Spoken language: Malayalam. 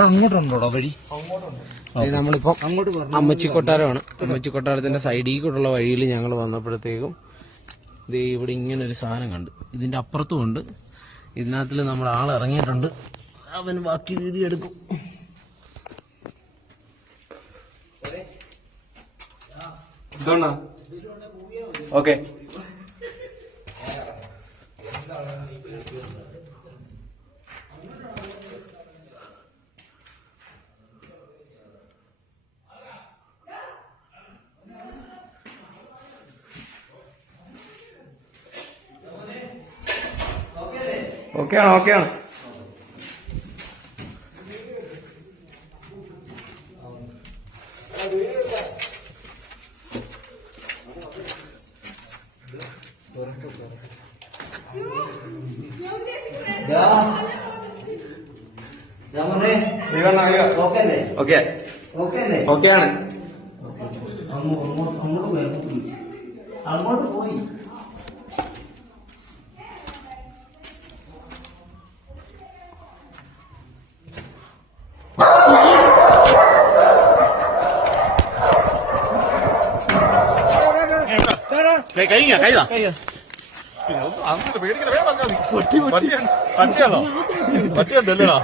അങ്ങോട്ടുണ്ടോടാ വഴി? നമ്മളിപ്പോ അമ്മച്ചി കൊട്ടാരമാണ്. അമ്മച്ചി കൊട്ടാരത്തിന്റെ സൈഡിൽ കൂടെയുള്ള വഴിയിൽ ഞങ്ങൾ വന്നപ്പോഴത്തേക്കും ഇവിടെ ഇങ്ങനെ ഒരു സാധനം കണ്ട്. ഇതിന്റെ അപ്പുറത്തും ഉണ്ട്. ഇതിനകത്തിൽ നമ്മുടെ ആൾ ഇറങ്ങിയിട്ടുണ്ട്. അവൻ ബാക്കി വീഡിയോ എടുക്കും. ഓക്കെ. ഓക്കെയാണ്, ഓക്കെയാണ്. ഓക്കെയാണ്. അങ്ങോട്ട് പോയി. കഴിഞ്ഞ അങ്ങനെ പേടിക്കല, വേഗം പറഞ്ഞാൽ മതി. പട്ടിയാണോ? പട്ടിയുണ്ടല്ലോ.